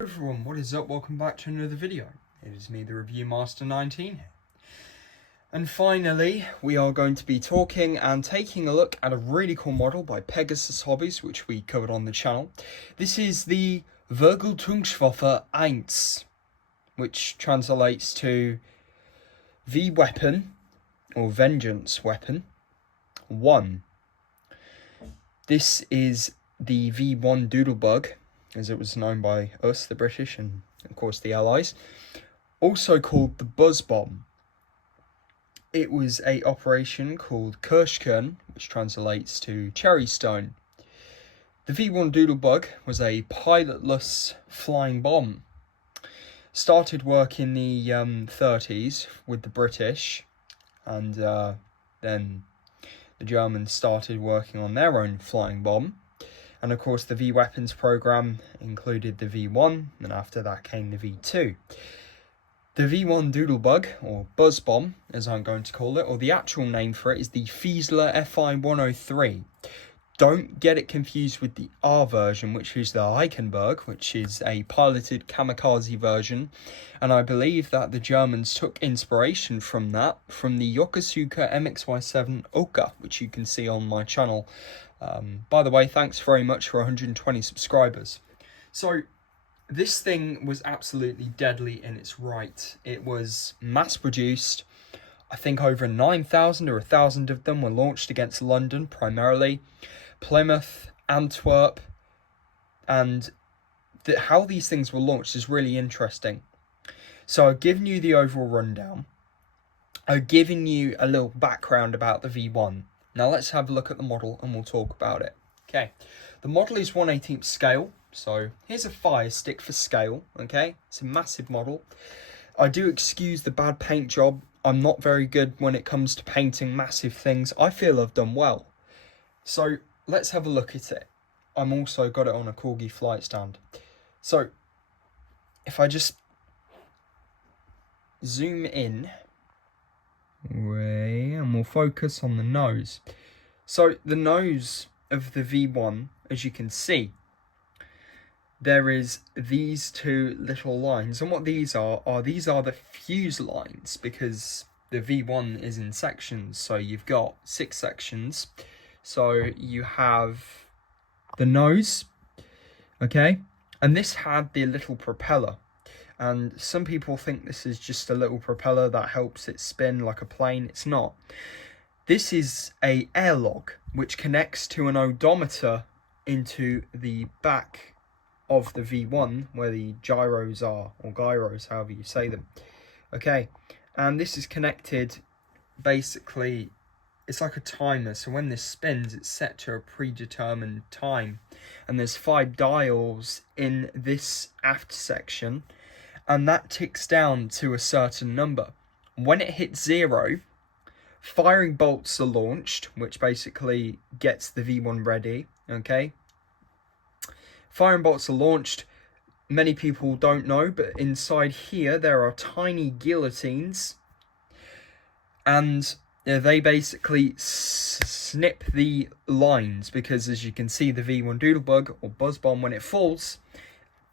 Everyone, what is up? Welcome back to another video. It is me, the Review Master 19 here. And finally, we are going to be talking and taking a look at a really cool model by Pegasus Hobbies, which we covered on the channel. This is the Vergeltungswaffe 1, which translates to V-Weapon, or Vengeance Weapon 1. This is the V-1 Doodlebug, as it was known by us, the British, and of course the Allies, also called the Buzz Bomb. It was a operation called Kirschkern, which translates to Cherry Stone. The V-1 Doodlebug was a pilotless flying bomb. Started work in the 30s with the British, and then the Germans started working on their own flying bomb. And of course the V-Weapons program included the V-1, and after that came the V-2. The V-1 Doodlebug, or Buzz Bomb, as I'm going to call it, or the actual name for it, is the Fiesler Fi-103. Don't get it confused with the R version, which is the Eichenberg, which is a piloted kamikaze version. And I believe that the Germans took inspiration from that, from the Yokosuka MXY-7 Oka, which you can see on my channel. By the way, thanks very much for 120 subscribers. So, this thing was absolutely deadly in its right. It was mass-produced. I think over 9,000 or 1,000 of them were launched against London, primarily. Plymouth, Antwerp, and how these things were launched is really interesting. So I've given you the overall rundown. I've given you a little background about the V1. Now let's have a look at the model and we'll talk about it. Okay, the model is 1/18 scale. So here's a fire stick for scale, okay? It's a massive model. I do excuse the bad paint job. I'm not very good when it comes to painting massive things. I feel I've done well. So let's have a look at it. I'm also got it on a Corgi flight stand. So if I just zoom in, and we'll focus on the nose. So the nose of the V1, as you can see, there is these two little lines, and what these are the fuse lines, because the V1 is in sections, so you've got 6 sections. So you have the nose, okay, and this had the little propeller, and some people think this is just a little propeller that helps it spin like a plane. It's not. This is a airlock which connects to an odometer into the back of the V1, where the gyros are, or gyros, however you say them. Okay, and this is connected, basically, it's like a timer, so when this spins, it's set to a predetermined time. And there's 5 dials in this aft section, and that ticks down to a certain number. When it hits 0, firing bolts are launched, which basically gets the V1 ready, okay? Firing bolts are launched. Many people don't know, but inside here there are tiny guillotines, and they basically snip the lines, because as you can see, the V1 Doodlebug, or Buzz Bomb, when it falls,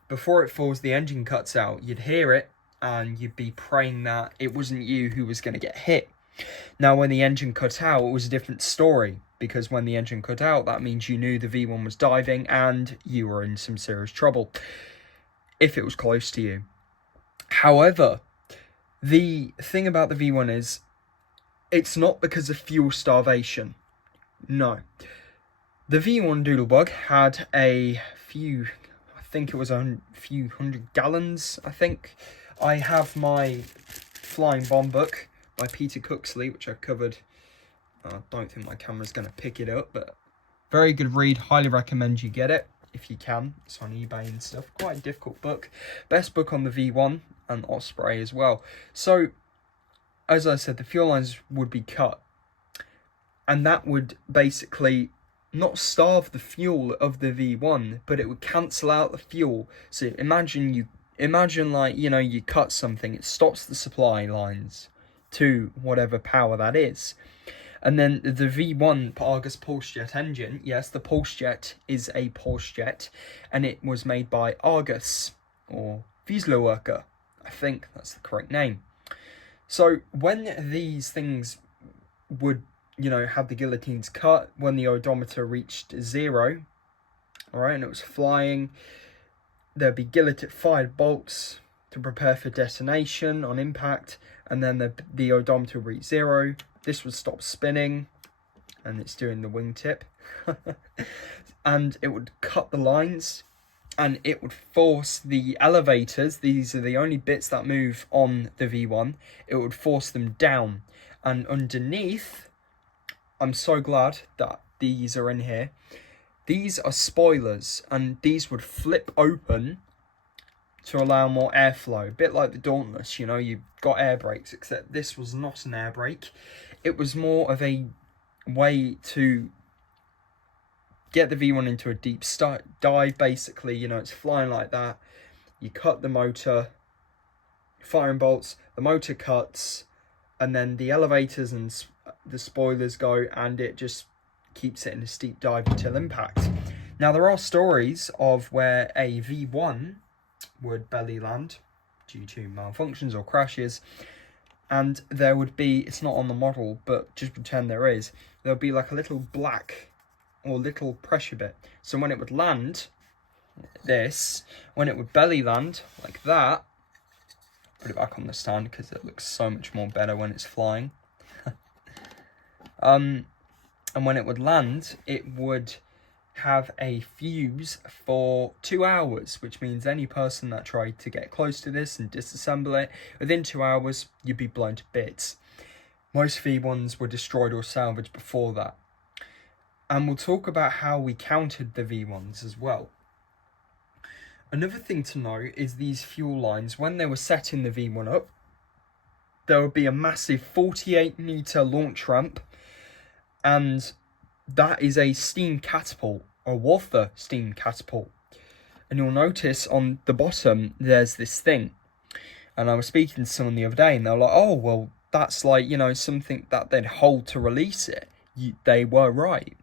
before it falls, the engine cuts out. You'd hear it, and you'd be praying that it wasn't you who was going to get hit. Now, when the engine cut out, it was a different story, because when the engine cut out, that means you knew the V1 was diving and you were in some serious trouble, if it was close to you. However, the thing about the V1 is, it's not because of fuel starvation. No. The V1 Doodlebug had a few, I think it was a few hundred gallons, I think. I have my flying bomb book by Peter Cooksley, which I covered. I don't think my camera's going to pick it up, but very good read. Highly recommend you get it if you can. It's on eBay and stuff. Quite a difficult book. Best book on the V1 and Osprey as well. So, as I said, the fuel lines would be cut, and that would basically not starve the fuel of the V1, but it would cancel out the fuel. So imagine like, you know, you cut something, it stops the supply lines to whatever power that is. And then the V1 Argus Pulse Jet engine, yes, the Pulse Jet is a Pulse Jet, and it was made by Argus, or Wieslerwerke, I think that's the correct name. So when these things would, have the guillotines cut, when the odometer reached 0, all right, and it was flying, there'd be fired bolts to prepare for detonation on impact, and then the odometer would reach 0. This would stop spinning, and it's doing the wingtip. And it would cut the lines, and it would force the elevators, these are the only bits that move on the V1, it would force them down. And underneath, I'm so glad that these are in here, these are spoilers, and these would flip open to allow more airflow. A bit like the Dauntless, you've got air brakes, except this was not an air brake. It was more of a way to get the V1 into a deep dive, basically. It's flying like that. You cut the motor, firing bolts, the motor cuts, and then the elevators and the spoilers go, and it just keeps it in a steep dive until impact. Now, there are stories of where a V1 would belly land due to malfunctions or crashes, and there would be, it's not on the model, but just pretend there would be like a little black or little pressure bit. So when it would land, when it would belly land like that, put it back on the stand because it looks so much more better when it's flying. And when it would land, it would have a fuse for 2 hours, which means any person that tried to get close to this and disassemble it, within 2 hours, you'd be blown to bits. Most V1s were destroyed or salvaged before that. And we'll talk about how we counted the V1s as well. Another thing to know is these fuel lines, when they were setting the V1 up, there would be a massive 48-metre launch ramp, and that is a steam catapult, or was the steam catapult. And you'll notice on the bottom, there's this thing. And I was speaking to someone the other day, and they were like, oh, well, that's like, something that they'd hold to release it. They were right.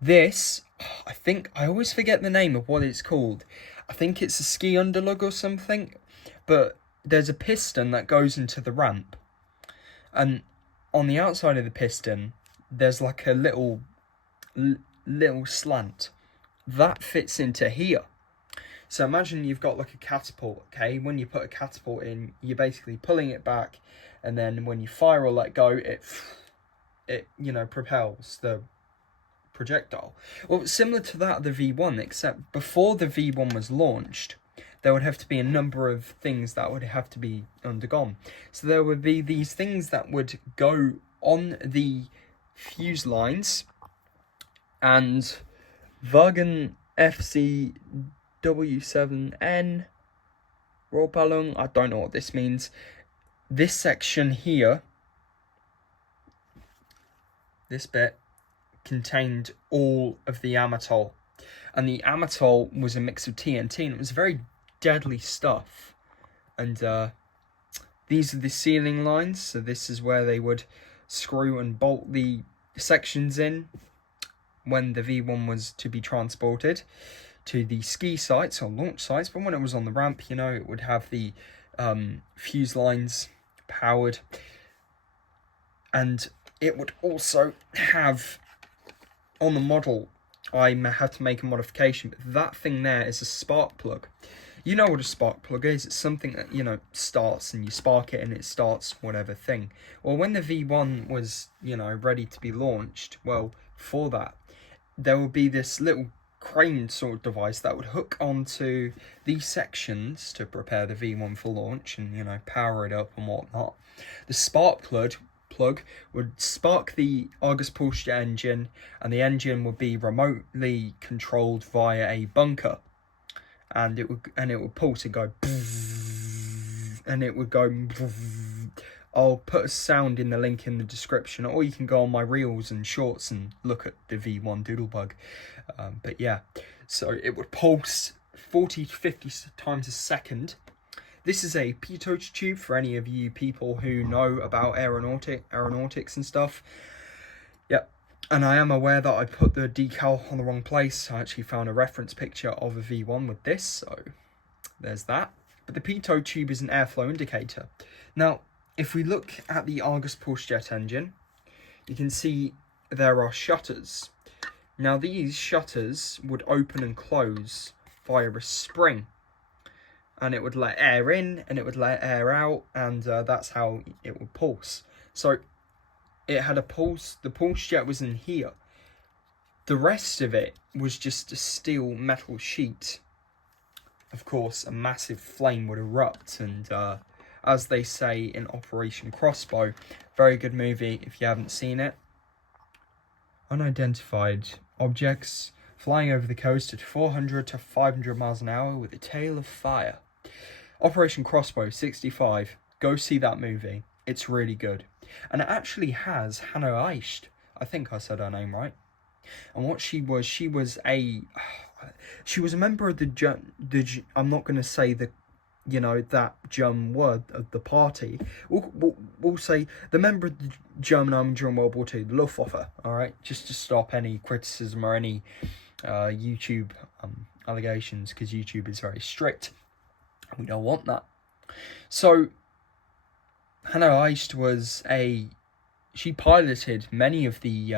This, I always forget the name of what it's called. I think it's a ski underlug or something. But there's a piston that goes into the ramp. And on the outside of the piston, there's like a little slant that fits into here. So imagine you've got like a catapult, okay? When you put a catapult in, you're basically pulling it back, and then when you fire or let go, it propels the projectile. Well, similar to that of the V1, except before the V1 was launched, there would have to be a number of things that would have to be undergone. So there would be these things that would go on the fuse lines, and Wagen FC W7N Rohrballon, I don't know what this means. This section here, this bit, contained all of the amatol. And the amatol was a mix of TNT, and it was very deadly stuff. And these are the sealing lines, so this is where they would screw and bolt the sections in when the V1 was to be transported to the ski sites or launch sites. But when it was on the ramp, it would have the fuse lines powered, and it would also have, on the model, I had to make a modification, but that thing there is a spark plug. You know what a spark plug is. It's something that, starts, and you spark it and it starts whatever thing. Well, when the V1 was, ready to be launched, well, for that, there would be this little crane sort of device that would hook onto these sections to prepare the V1 for launch and, power it up and whatnot. The spark plug would spark the Argus Pulse Jet engine, and the engine would be remotely controlled via a bunker. And it would pulse and go, and it would go. I'll put a sound in the link in the description, or you can go on my reels and shorts and look at the V1 Doodlebug. But yeah, so it would pulse 40 to 50 times a second. This is a pitot tube for any of you people who know about aeronautics and stuff. And I am aware that I put the decal on the wrong place. I actually found a reference picture of a V1 with this, so there's that. But the pitot tube is an airflow indicator. Now, if we look at the Argus Pulse jet engine, you can see there are shutters. Now, these shutters would open and close via a spring. And it would let air in and it would let air out, and that's how it would pulse. So it had a pulse. The pulse jet was in here. The rest of it was just a steel metal sheet. Of course, a massive flame would erupt, and as they say in Operation Crossbow, very good movie if you haven't seen it. Unidentified objects flying over the coast at 400 to 500 miles an hour with a tail of fire. Operation Crossbow 65. Go see that movie. It's really good. And it actually has Hannah Eist. I think I said her name right. And what she was a member of I'm not going to say the, that German word of the party. We'll say the member of the German army during World War II, the Luftwaffe. All right, just to stop any criticism or any YouTube allegations, because YouTube is very strict. We don't want that. So Hannah Eist she piloted many of the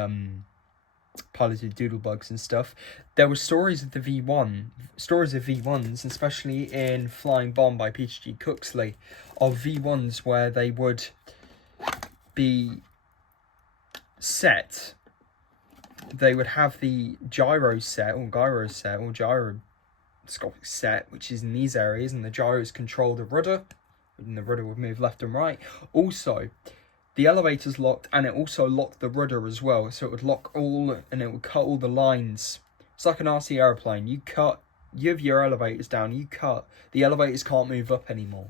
piloted doodlebugs and stuff. There were stories of V1s, especially in Flying Bomb by Peter G. Cooksley, of V1s where they would be set. They would have the gyroscopic set, which is in these areas, and the gyros control the rudder, and the rudder would move left and right. Also, the elevator's locked, and it also locked the rudder as well, so it would lock and it would cut all the lines. It's like an RC aeroplane. You have your elevators down, the elevators can't move up anymore,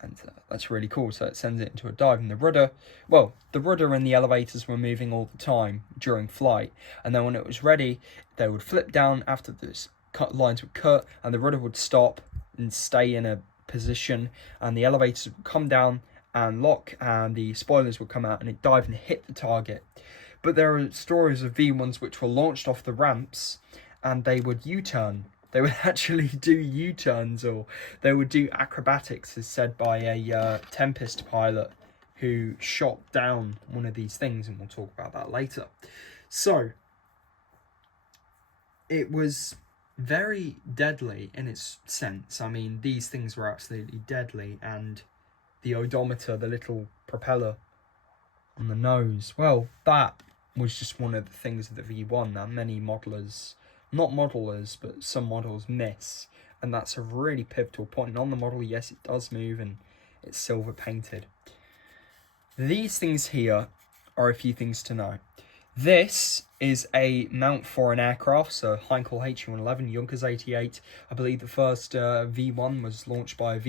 and that's really cool. So it sends it into a dive, and the rudder and the elevators were moving all the time during flight, and then when it was ready, they would flip down after this. Lines would cut, and the rudder would stop and stay in a position, and the elevators would come down and lock, and the spoilers would come out, and it'd dive and hit the target. But there are stories of V1s which were launched off the ramps, and they would U-turn. They would actually do U-turns, or they would do acrobatics, as said by a Tempest pilot who shot down one of these things, and we'll talk about that later. So it was very deadly in its sense. I mean, these things were absolutely deadly, and the odometer, the little propeller on the nose, well, that was just one of the things of the V1 that many modelers, not modelers, but some models miss, and that's a really pivotal point. And on the model, yes, it does move, and it's silver painted. These things here are a few things to know. This is a mount for an aircraft, so Heinkel HU-111, Junkers 88. I believe the first V1 was launched by a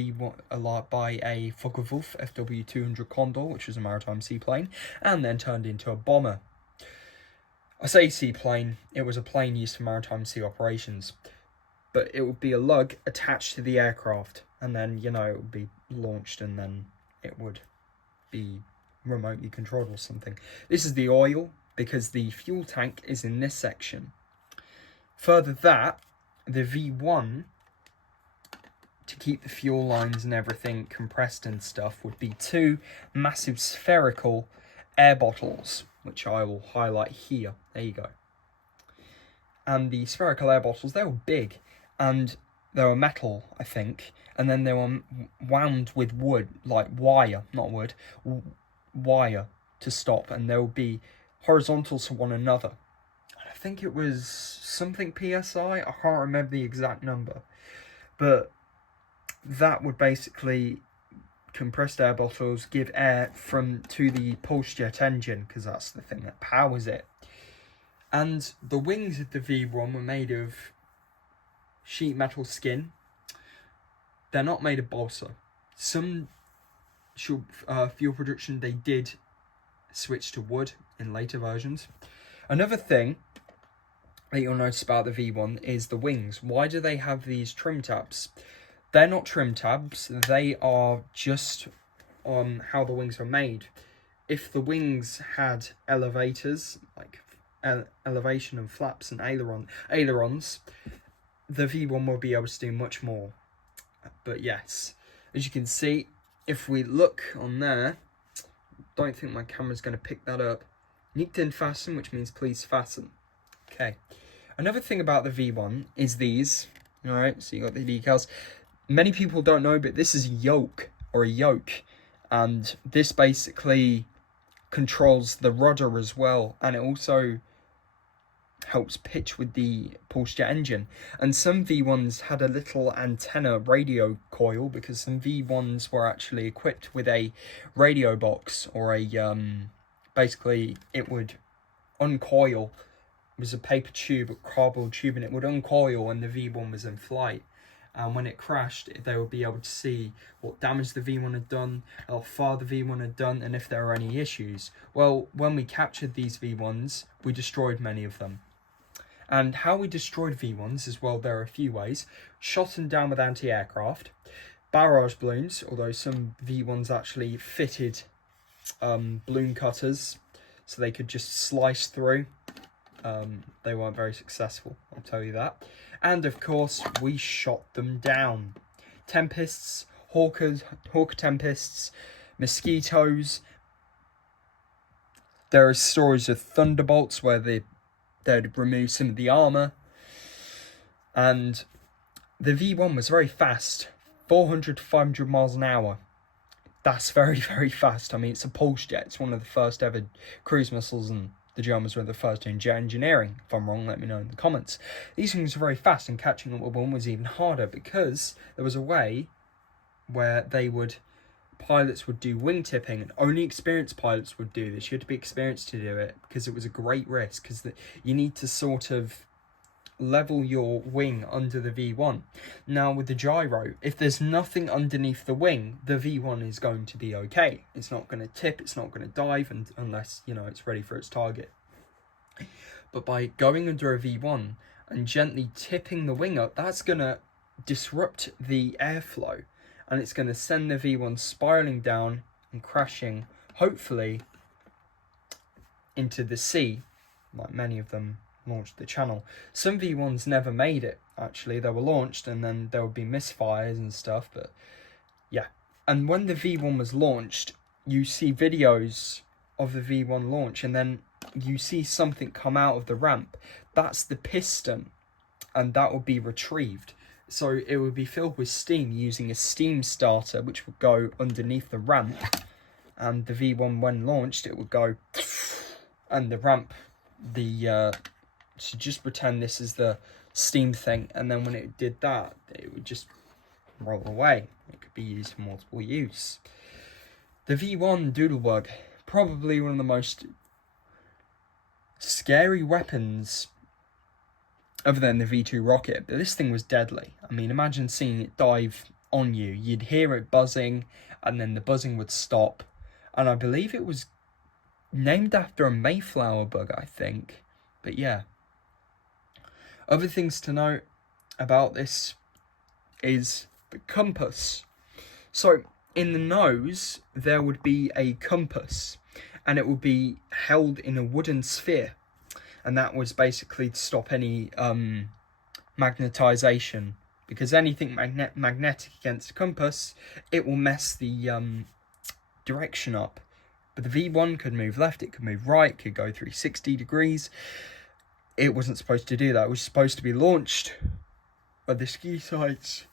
Focke-Wulf FW-200 Condor, which was a maritime seaplane, and then turned into a bomber. I say seaplane, it was a plane used for maritime sea operations, but it would be a lug attached to the aircraft, and then, it would be launched, and then it would be remotely controlled or something. This is the oil, because the fuel tank is in this section. Further that, the V1, to keep the fuel lines and everything compressed and stuff, would be two massive spherical air bottles, which I will highlight here. There you go. And the spherical air bottles, they were big, and they were metal, I think, and then they were wound with wood, like wire, not wood, wire to stop, and there would be horizontal to one another. I think it was something PSI, I can't remember the exact number, but that would basically, compressed air bottles, give air to the pulse jet engine, because that's the thing that powers it. And the wings of the V1 were made of sheet metal skin. They're not made of balsa. Some fuel production, they did switch to wood in later versions. Another thing that you'll notice about the V1 is the wings. Why do they have these trim tabs? They're not trim tabs, they are just on how the wings are made. If the wings had elevators, like elevation and flaps and ailerons, the V1 will be able to do much more. But yes, as you can see, if we look on there, don't think my camera's going to pick that up. Nicht in fasten, which means please fasten. Okay. Another thing about the V1 is these. Alright, so you got the decals. Many people don't know, but this is a yoke, and this basically controls the rudder as well, and it also helps pitch with the Porsche jet engine. And some V1s had a little antenna radio coil, because some V1s were actually equipped with a radio box, or a basically it would uncoil. It was a paper tube, a cardboard tube, and it would uncoil when the V1 was in flight. And when it crashed, they would be able to see what damage the V1 had done, how far the V1 had done, and if there were any issues. Well, when we captured these V1s, we destroyed many of them. And how we destroyed V1s as well, there are a few ways. Shot them down with anti-aircraft, barrage balloons, although some V1s actually fitted balloon cutters, so they could just slice through. They weren't very successful, I'll tell you that. And of course, we shot them down. Tempests, Hawker Tempests, Mosquitoes. There are stories of Thunderbolts where they'd remove some of the armour. And the V1 was very fast, 400 to 500 miles an hour. That's very, very fast. I mean, it's a Porsche jet. It's one of the first ever cruise missiles, and the Germans were the first in jet engineering. If I'm wrong, let me know in the comments. These things were very fast, and catching up with one was even harder, because there was a way where pilots would do wingtipping, and only experienced pilots would do this. You had to be experienced to do it, because it was a great risk, because you need to sort of level your wing under the V1. Now with the gyro, if there's nothing underneath the wing, the V1 is going to be okay. It's not going to tip, it's not going to dive, unless, you know, it's ready for its target. But by going under a V1 and gently tipping the wing up, that's going to disrupt the airflow, and it's going to send the V1 spiraling down and crashing, hopefully, into the sea, like many of them launched the channel. Some V1s never made it, actually. They were launched, and then there would be misfires and stuff, but yeah. And when the V1 was launched, you see videos of the V1 launch, and then you see something come out of the ramp. That's the piston, and that would be retrieved. So it would be filled with steam using a steam starter, which would go underneath the ramp. And the V1, when launched, it would go, and the ramp, so just pretend this is the steam thing, and then when it did that, it would just roll away. It could be used for multiple use. The V1 Doodlebug, probably one of the most scary weapons other than the V2 rocket, but this thing was deadly. I mean, imagine seeing it dive on you. You'd hear it buzzing, and then the buzzing would stop, and I believe it was named after a Mayflower bug, I think. But yeah. Other things to note about this is the compass. So in the nose, there would be a compass, and it would be held in a wooden sphere. And that was basically to stop any magnetization, because anything magnetic against a compass, it will mess the direction up. But the V1 could move left, it could move right, it could go 360 degrees. It wasn't supposed to do that. It was supposed to be launched at the ski sites,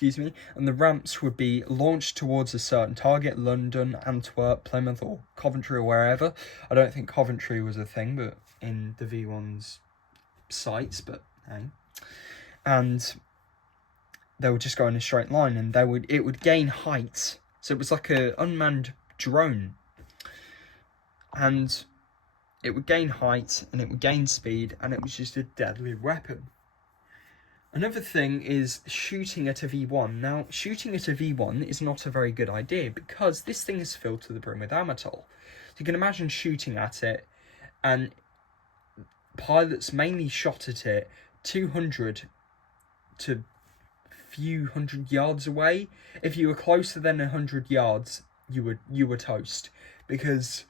and the ramps would be launched towards a certain target, London, Antwerp, Plymouth, or Coventry, or wherever. I don't think Coventry was a thing, but in the V1's sites, but hey. And they would just go in a straight line, and it would gain height. So it was like an unmanned drone. And it would gain height, and it would gain speed, and it was just a deadly weapon. Another thing is shooting at a V1. Now, shooting at a V1 is not a very good idea, because this thing is filled to the brim with amatol. So you can imagine shooting at it, and pilots mainly shot at it 200 to few hundred yards away. If you were closer than 100 yards, you were toast, because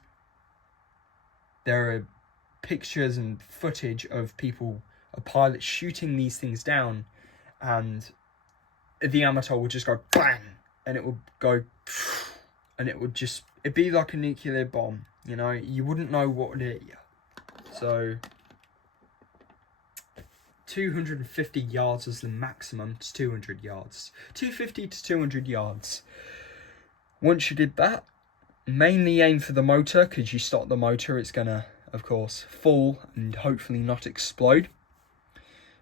there are pictures and footage of people, pilots shooting these things down, and the Amateur would just go bang, and it would go, and it'd be like a nuclear bomb, you know, you wouldn't know what would hit you. So 250 yards was the maximum to 200 yards. 250 to 200 yards. Once you did that, mainly aim for the motor, because you stop the motor, it's going to, of course, fall and hopefully not explode.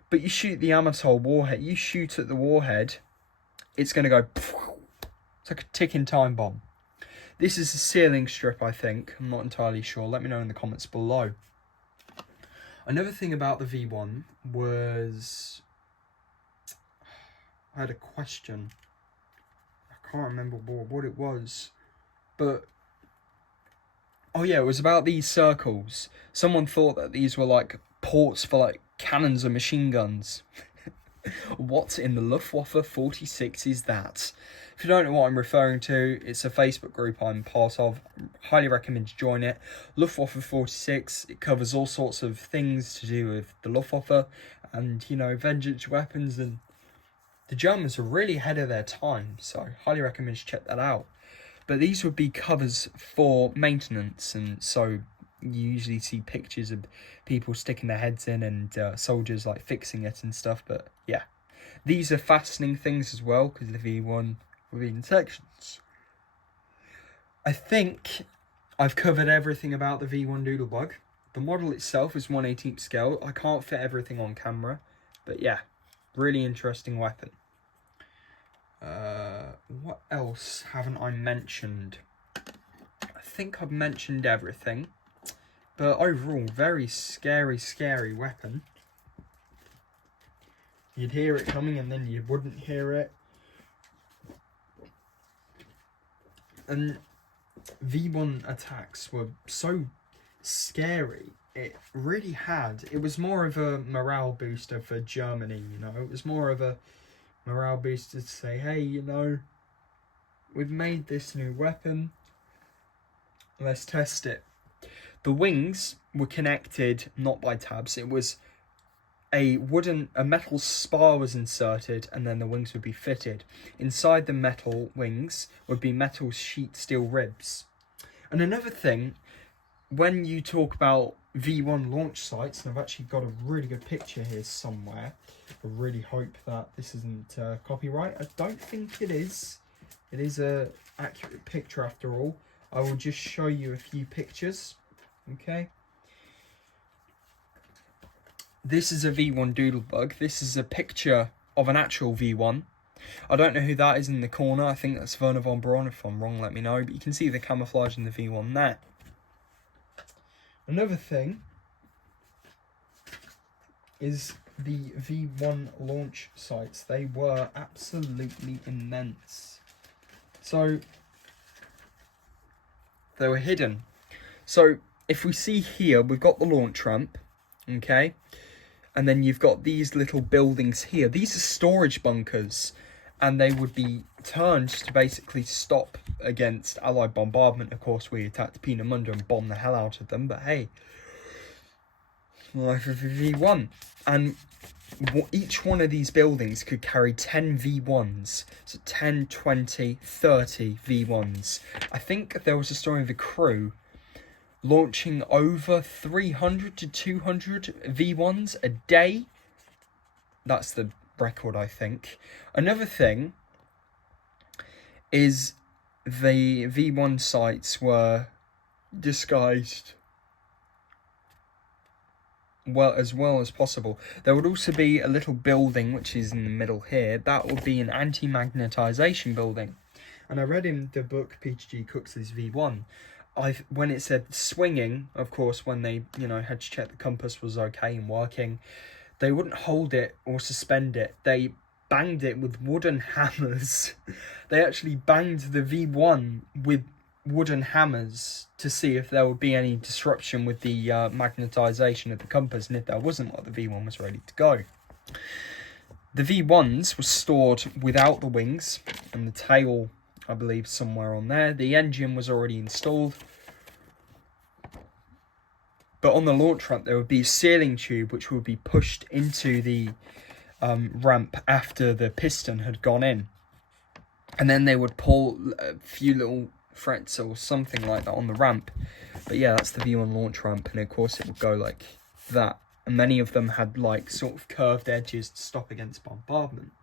But you shoot the Amateur warhead, you shoot at the warhead, it's going to go, it's like a ticking time bomb. This is a ceiling strip, I think. I'm not entirely sure. Let me know in the comments below. Another thing about the V-1 was, I had a question. I can't remember what it was, but oh yeah, it was about these circles. Someone thought that these were like ports for like cannons and machine guns. What in the Luftwaffe 46 is that? If you don't know what I'm referring to, it's a Facebook group I'm part of. Highly recommend you join it. Luftwaffe 46, it covers all sorts of things to do with the Luftwaffe and, you know, vengeance weapons, and the Germans are really ahead of their time, so highly recommend you check that out. But these would be covers for maintenance, and so you usually see pictures of people sticking their heads in and soldiers like fixing it and stuff. But yeah, these are fastening things as well, because the V1 will be in sections. I think I've covered everything about the V1 Doodlebug. The model itself is 1/18 scale. I can't fit everything on camera, but yeah, really interesting weapon. What else haven't I mentioned? I think I've mentioned everything. But overall, very scary weapon. You'd hear it coming and then you wouldn't hear it. And V1 attacks were so scary. It really had. It was more of a morale booster for Germany, you know. It was more of a morale booster to say, hey, you know, we've made this new weapon. Let's test it. The wings were connected not by tabs. It was a metal spar was inserted, and then the wings would be fitted. Inside the metal wings would be metal sheet steel ribs. And another thing, when you talk about V1 launch sites, and I've actually got a really good picture here somewhere. I really hope that this isn't copyright. I don't think it is. It is a accurate picture after all. I will just show you a few pictures. Okay. This is a V1 Doodlebug. This is a picture of an actual V1. I don't know who that is in the corner. I think that's Werner von Braun. If I'm wrong, let me know. But you can see the camouflage in the V1 there. Another thing is the V1 launch sites. They were absolutely immense. So they were hidden. So if we see here, we've got the launch ramp, okay? And then you've got these little buildings here. These are storage bunkers, and they would be turned to basically stop against Allied bombardment. Of course, we attacked Peenemünde and bombed the hell out of them, but hey, life of a V1. And each one of these buildings could carry 10 V1s. So 10, 20, 30 V1s. I think there was a story of a crew launching over 300 to 200 V1s a day. That's the record, I think. Another thing is the V1 sites were disguised well as possible. There would also be a little building which is in the middle here. That would be an anti-magnetization building. And I read in the book Peter G. Cook's V1, when it said swinging, of course, when they, you know, had to check the compass was okay and working, they wouldn't hold it or suspend it. They banged it with wooden hammers. They actually banged the V1 with wooden hammers to see if there would be any disruption with the magnetization of the compass, and if there wasn't, well, the V1 was ready to go. The V1s were stored without the wings, and the tail, I believe, somewhere on there. The engine was already installed. But on the launch ramp, there would be a sealing tube which would be pushed into the ramp after the piston had gone in. And then they would pull a few little threads or something like that on the ramp. But yeah, that's the V1 launch ramp. And of course, it would go like that. And many of them had like sort of curved edges to stop against bombardment.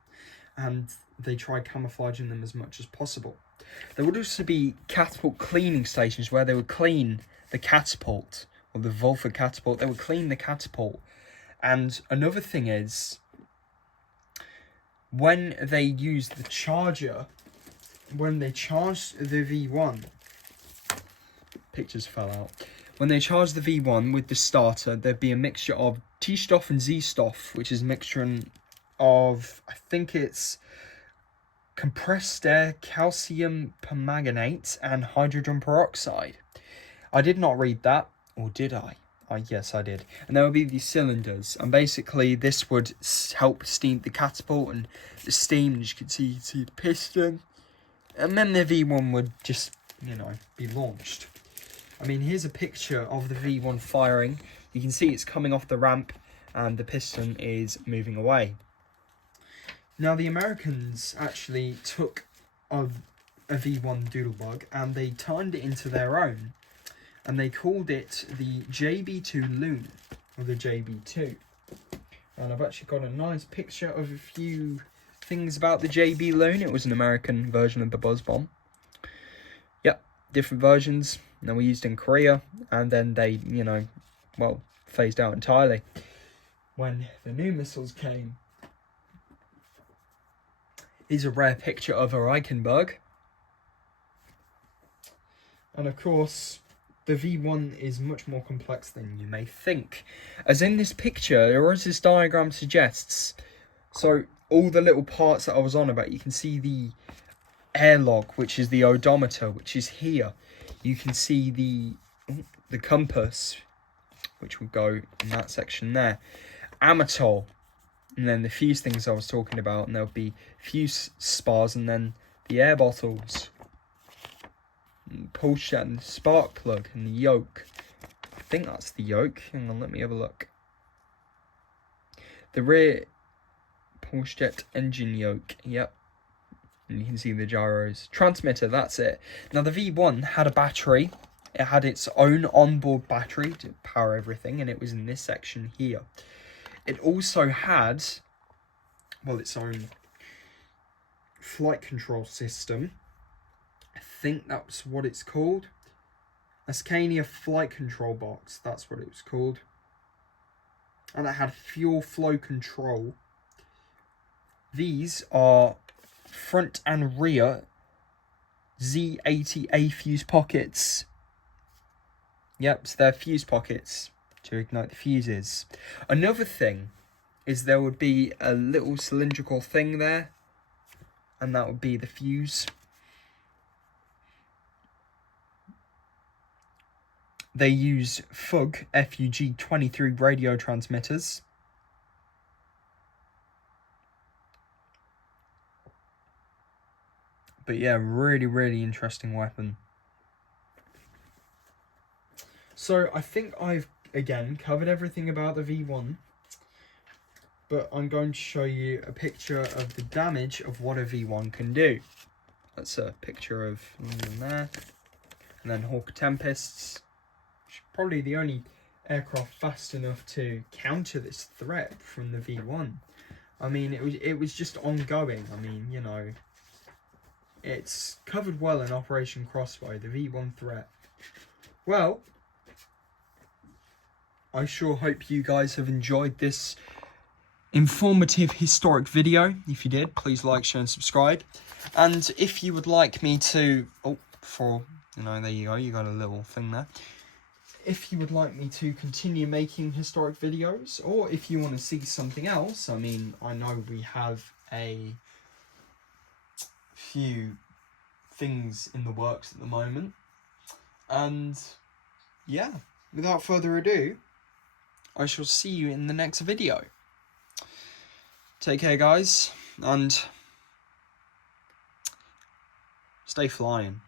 And they tried camouflaging them as much as possible. There would also be catapult cleaning stations where they would clean the catapult, or the Vulva catapult. They would clean the catapult. And another thing is, when they used the charger, when they charged the V1, pictures fell out. When they charged the V1 with the starter, there'd be a mixture of T-Stoff and Z-Stoff, which is a mixture of, I think it's compressed air, calcium permanganate, and hydrogen peroxide. I did not read that, or did I? Yes, I did. And there would be these cylinders, and basically this would help steam the catapult, and the steam, as you can see the piston, and then the V1 would just, you know, be launched. I mean, here's a picture of the V1 firing. You can see it's coming off the ramp, and the piston is moving away. Now, the Americans actually took a V1 Doodlebug, and they turned it into their own. And they called it the JB2 Loon, or the JB2. And I've actually got a nice picture of a few things about the JB Loon. It was an American version of the Buzz Bomb. Yep, different versions. And they were used in Korea, and then they, you know, well, phased out entirely when the new missiles came. Here's a rare picture of a Reichenberg. And of course, the V1 is much more complex than you may think. As in this picture, or as this diagram suggests, so all the little parts that I was on about, you can see the airlock, which is the odometer, which is here. You can see the compass, which would go in that section there. Amatol, and then the fuse things I was talking about, and there'll be fuse spars, and then the air bottles. Pull shed and spark plug and the yoke. I think that's the yoke. Hang on, let me have a look. The rear Porsche jet engine yoke. Yep. And you can see the gyros. Transmitter, that's it. Now the V1 had a battery. It had its own onboard battery to power everything, and it was in this section here. It also had, well, its own flight control system. I think that's what it's called. A Scania flight control box, that's what it was called. And it had fuel flow control. These are front and rear Z80A fuse pockets. Yep, so they're fuse pockets to ignite the fuses. Another thing is there would be a little cylindrical thing there, and that would be the fuse. They use FUG-23 radio transmitters. But yeah, really, really interesting weapon. So I think I've, again, covered everything about the V1. But I'm going to show you a picture of the damage of what a V1 can do. That's a picture of there. And then Hawker Tempests. Probably the only aircraft fast enough to counter this threat from the V1. I mean, it was just ongoing. I mean, you know, it's covered well in Operation Crossbow, the V1 threat. Well, I sure hope you guys have enjoyed this informative historic video. If you did, please like, share and subscribe. And if you would like me to, there you go, you got a little thing there. If you would like me to continue making historic videos, or if you want to see something else, I mean, I know we have a few things in the works at the moment. And yeah, without further ado, I shall see you in the next video. Take care, guys, and stay flying.